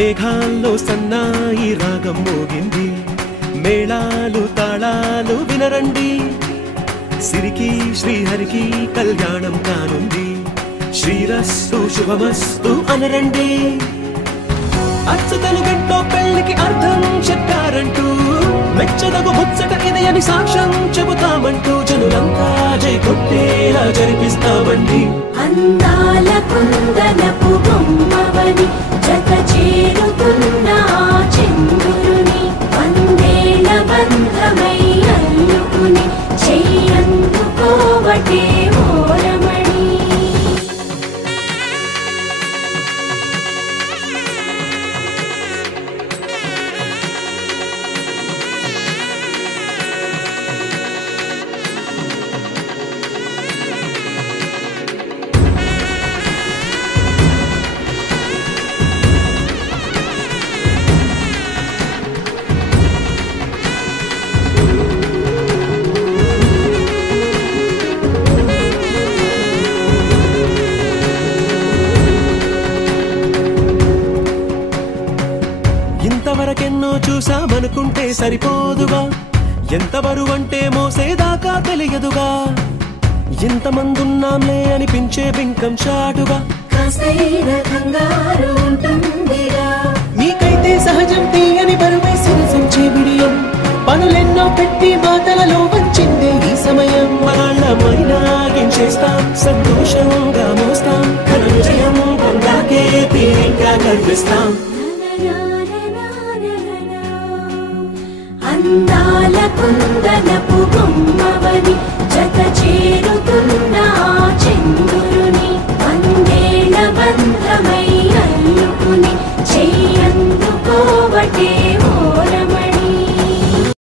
మేఘాల్లో సన్నాయి రాగం మోగింది, మేళాలు తాళాలు వినరండి, సిరికి శ్రీహరికి కళ్యాణం కానుంది, శ్రీరస్తు శుభమస్తు అనరండి. అచ్చతలు గంటో పెళ్లికి అర్థం చెప్పారంటూ, మెచ్చదగు ముచ్చట ఇది అని సాక్ష్యం చెబుతామంటూ, జనులంతా జై కొట్టేలా జరిపిస్తామండి. అందాల కుందనపు బొమ్మవని జత చేరుతున్న చంద్రుని, వందేళ్ల బంధమై అల్లుకుని చెయ్యందుకోవటే ఓరమణి. ఇంతవరకెన్నో చూసామనుకుంటే సరిపోదుగా, ఎంత బరువంటే మోసేదాకా తెలియదుగా, ఇంతమందున్నాంలే అనిపించే బింకం చాటుగా, మీకైతే సహజం తీయని బరువేసిన సంచే బిడియం, పనులెన్నో పెట్టి మాటలలో వచ్చిందే ఈ సమయం. మనాళ్ళమైనాగించేస్తాం, సంతోషంగా మోస్తాం, ఘన విజయం పొందాకే తీరిగ్గా కనిపిస్తాం. అందాల కుందనపు బొమ్మవని జత చేరుతున్నా